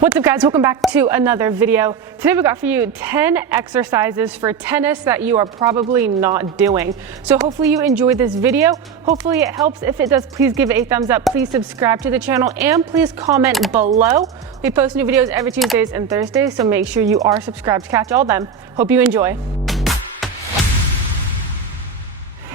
What's up guys, welcome back to another video. Today we got for you 10 exercises for tennis that you are probably not doing. So hopefully you enjoyed this video. Hopefully it helps. If it does, please give it a thumbs up. Please subscribe to the channel and please comment below. We post new videos every Tuesdays and Thursdays, so make sure you are subscribed to catch all of them. Hope you enjoy.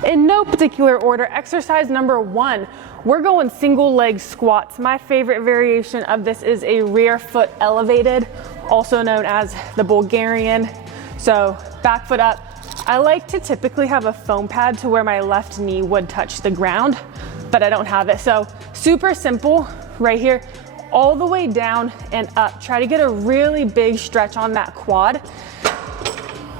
In no particular order, exercise number 1, we're going single leg squats. My favorite variation of this is a rear foot elevated, also known as the Bulgarian. So back foot up. I like to typically have a foam pad to where my left knee would touch the ground, but I don't have it. So super simple right here, all the way down and up. Try to get a really big stretch on that quad.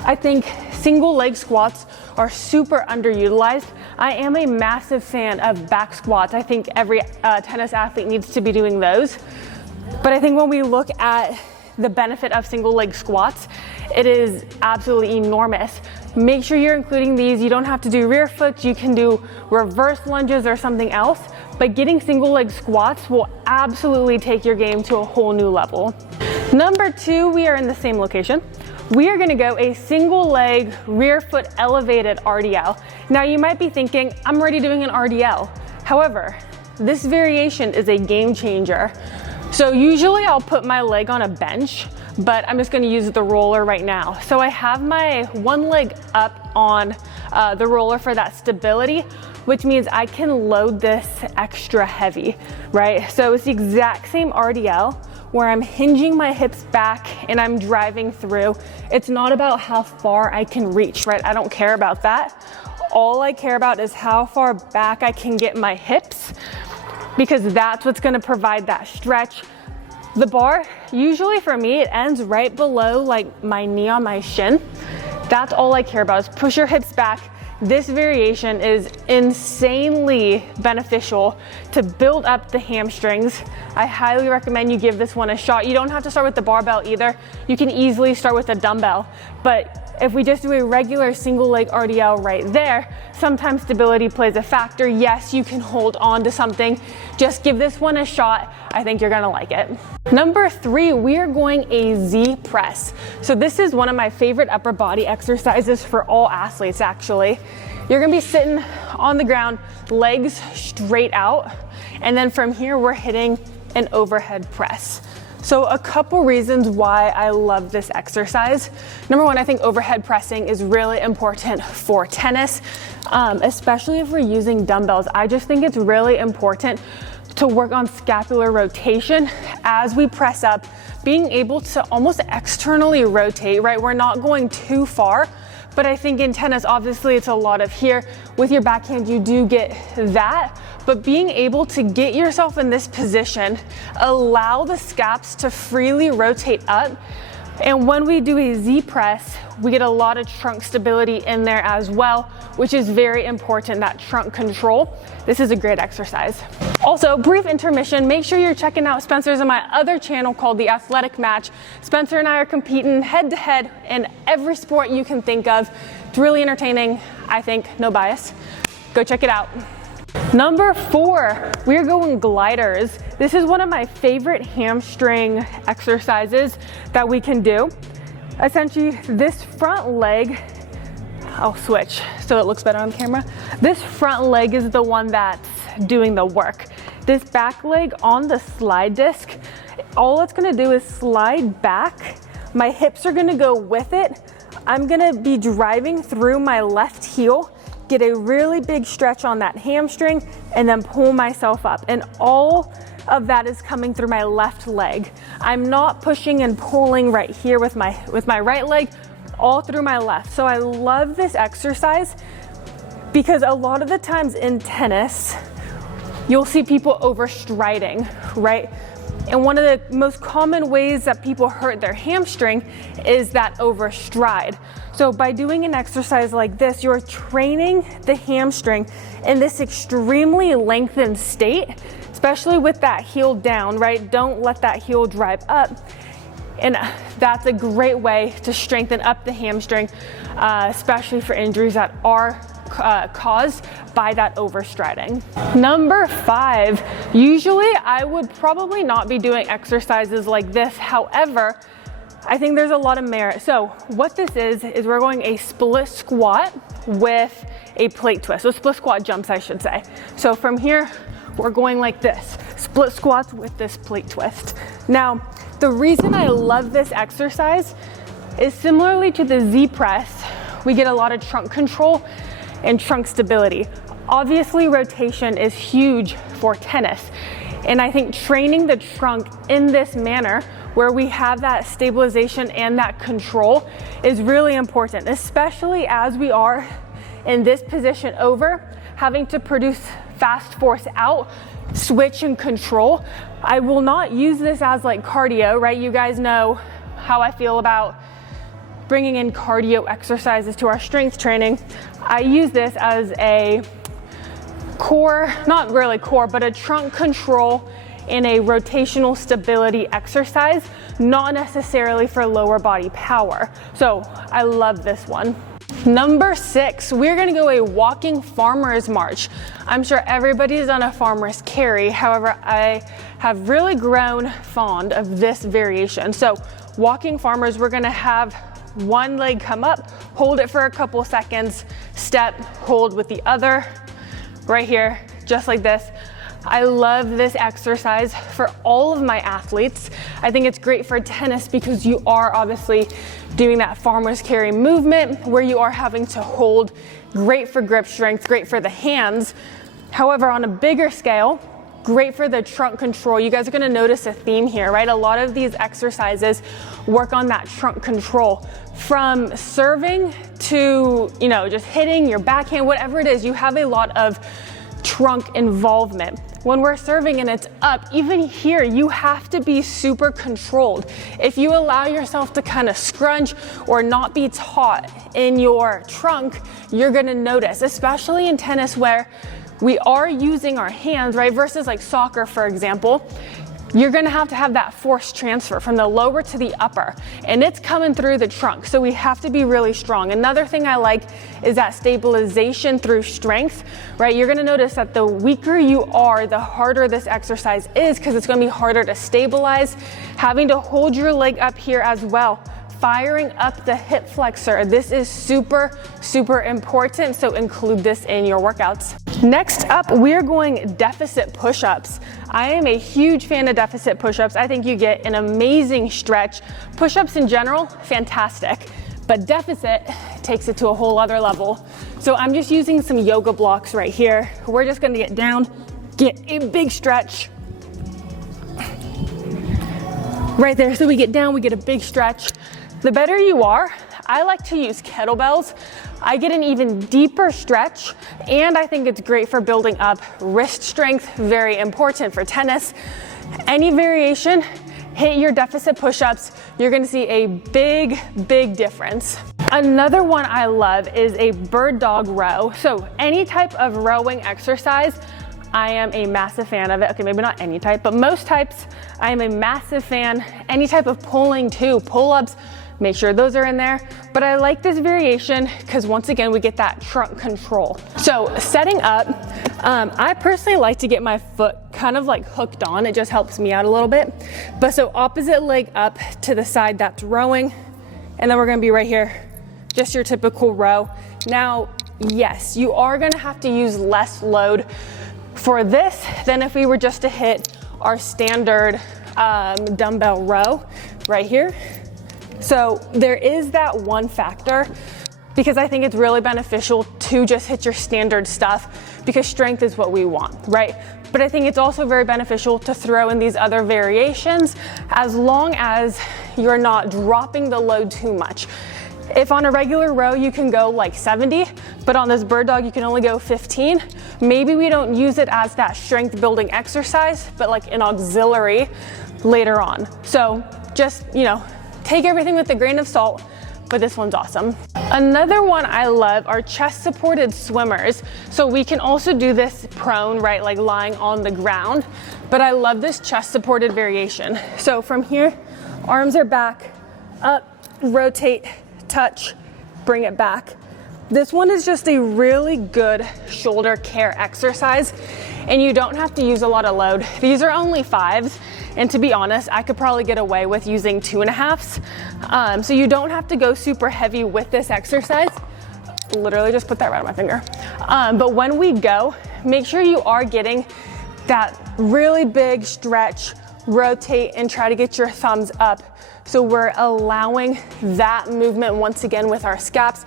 I think single leg squats are super underutilized. I am a massive fan of back squats. I think every tennis athlete needs to be doing those. But I think when we look at the benefit of single leg squats, it is absolutely enormous. Make sure you're including these. You don't have to do rear foot. You can do reverse lunges or something else, but getting single leg squats will absolutely take your game to a whole new level. Number 2, we are in the same location. We are gonna go a single leg rear foot elevated RDL. Now you might be thinking, I'm already doing an RDL. However, this variation is a game changer. So usually I'll put my leg on a bench, but I'm just gonna use the roller right now. So I have my one leg up on the roller for that stability, which means I can load this extra heavy, right? So it's the exact same RDL, where I'm hinging my hips back and I'm driving through. It's not about how far I can reach, right? I don't care about that. All I care about is how far back I can get my hips, because that's what's gonna provide that stretch. The bar, usually for me, it ends right below like my knee on my shin. That's all I care about, is push your hips back. This variation is insanely beneficial to build up the hamstrings. I highly recommend you give this one a shot. You don't have to start with the barbell either. You can easily start with a dumbbell. But if we just do a regular single leg RDL right there, sometimes stability plays a factor. Yes, you can hold on to something. Just give this one a shot. I think you're gonna like it. Number 3, we are going a Z press. So this is one of my favorite upper body exercises for all athletes actually. You're gonna be sitting on the ground, legs straight out, and then from here we're hitting an overhead press. So a couple reasons why I love this exercise. Number 1, I think overhead pressing is really important for tennis, especially if we're using dumbbells. I just think it's really important to work on scapular rotation as we press up, being able to almost externally rotate, right? We're not going too far, but I think in tennis, obviously it's a lot of here. With your backhand, you do get that, but being able to get yourself in this position, allow the scaps to freely rotate up. And when we do a Z press, we get a lot of trunk stability in there as well, which is very important, that trunk control. This is a great exercise. Also, brief intermission, make sure you're checking out Spencer's and my other channel called The Athletic Match. Spencer and I are competing head to head in every sport you can think of. It's really entertaining, I think, no bias. Go check it out. Number 4, we're going gliders. This is one of my favorite hamstring exercises that we can do. Essentially, this front leg, I'll switch so it looks better on camera. This front leg is the one that's doing the work. This back leg on the slide disc, all it's gonna do is slide back. My hips are gonna go with it. I'm gonna be driving through my left heel, get a really big stretch on that hamstring, and then pull myself up. And all of that is coming through my left leg. I'm not pushing and pulling right here with my right leg, all through my left. So I love this exercise because a lot of the times in tennis, you'll see people overstriding, right? And one of the most common ways that people hurt their hamstring is that overstride. So by doing an exercise like this, you're training the hamstring in this extremely lengthened state, especially with that heel down, right? Don't let that heel drive up. And that's a great way to strengthen up the hamstring, especially for injuries that are caused by that overstriding. Number 5, usually I would probably not be doing exercises like this. However, I think there's a lot of merit. So what this is we're going a split squat with a plate twist. So split squat jumps, I should say. So from here, we're going like this, split squats with this plate twist. Now, the reason I love this exercise is similarly to the Z press, we get a lot of trunk control and trunk stability. Obviously, rotation is huge for tennis. And I think training the trunk in this manner, where we have that stabilization and that control, is really important, especially as we are in this position over, having to produce fast force out, switch and control. I will not use this as like cardio, right? You guys know how I feel about bringing in cardio exercises to our strength training. I use this as a core, not really core, but a trunk control in a rotational stability exercise, not necessarily for lower body power. So I love this one. Number 6, we're gonna go a walking farmer's march. I'm sure everybody's done a farmer's carry. However, I have really grown fond of this variation. So walking farmers, we're gonna have one leg come up, hold it for a couple seconds, step, hold with the other, right here, just like this. I love this exercise for all of my athletes. I think it's great for tennis because you are obviously doing that farmer's carry movement where you are having to hold. Great for grip strength, great for the hands. However, on a bigger scale, great for the trunk control. You guys are gonna notice a theme here, right? A lot of these exercises work on that trunk control. From serving to, just hitting your backhand, whatever it is, you have a lot of trunk involvement. When we're serving and it's up, even here, you have to be super controlled. If you allow yourself to kind of scrunch or not be taut in your trunk, you're gonna notice, especially in tennis where we are using our hands, right? Versus like soccer, for example, you're gonna have to have that force transfer from the lower to the upper, and it's coming through the trunk. So we have to be really strong. Another thing I like is that stabilization through strength, right? You're gonna notice that the weaker you are, the harder this exercise is, because it's gonna be harder to stabilize, having to hold your leg up here as well. Firing up the hip flexor. This is super, super important, so include this in your workouts. Next up, we're going deficit push-ups. I am a huge fan of deficit push-ups. I think you get an amazing stretch. Push-ups in general, fantastic, but deficit takes it to a whole other level. So I'm just using some yoga blocks right here. We're just gonna get down, get a big stretch. Right there, so we get down, we get a big stretch. The better you are, I like to use kettlebells. I get an even deeper stretch, and I think it's great for building up wrist strength, very important for tennis. Any variation, hit your deficit push-ups, you're gonna see a big, big difference. Another one I love is a bird dog row. So any type of rowing exercise, I am a massive fan of it. Okay, maybe not any type, but most types, I am a massive fan. Any type of pulling too, pull-ups, make sure those are in there. But I like this variation because once again, we get that trunk control. So setting up, I personally like to get my foot kind of like hooked on. It just helps me out a little bit. But so opposite leg up to the side, that's rowing. And then we're gonna be right here, just your typical row. Now, yes, you are gonna have to use less load for this than if we were just to hit our standard dumbbell row right here. So there is that one factor, because I think it's really beneficial to just hit your standard stuff because strength is what we want, right? But I think it's also very beneficial to throw in these other variations as long as you're not dropping the load too much. If on a regular row you can go like 70, but on this bird dog you can only go 15, maybe we don't use it as that strength building exercise, but like an auxiliary later on. So just, take everything with a grain of salt, but this one's awesome. Another one I love are chest supported swimmers. So we can also do this prone, right? Like lying on the ground, but I love this chest supported variation. So from here, arms are back, up, rotate, touch, bring it back. This one is just a really good shoulder care exercise, and you don't have to use a lot of load. These are only 5s, and to be honest, I could probably get away with using 2.5s. So you don't have to go super heavy with this exercise. Literally just put that right on my finger. But when we go, make sure you are getting that really big stretch, rotate, and try to get your thumbs up. So we're allowing that movement once again with our scaps.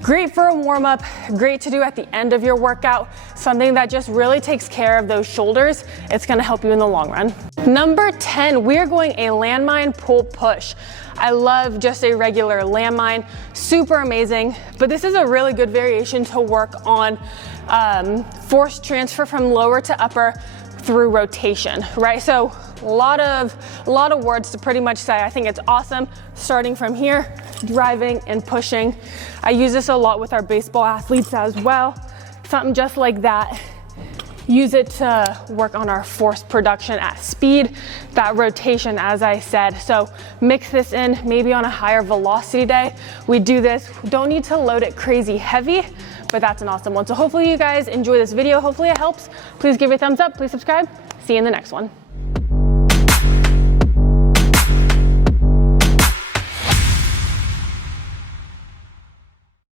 Great for a warm up, great to do at the end of your workout, something that just really takes care of those shoulders. It's gonna help you in the long run. Number 10, we're going a landmine pull push. I love just a regular landmine, super amazing, but this is a really good variation to work on force transfer from lower to upper through rotation, right? So a lot of words to pretty much say. I think it's awesome, starting from here, driving and pushing. I use this a lot with our baseball athletes as well. Something just like that. Use it to work on our force production at speed, that rotation, as I said. So mix this in, maybe on a higher velocity day. We do this, we don't need to load it crazy heavy, but that's an awesome one. So hopefully you guys enjoy this video. Hopefully it helps. Please give it a thumbs up, please subscribe. See you in the next one.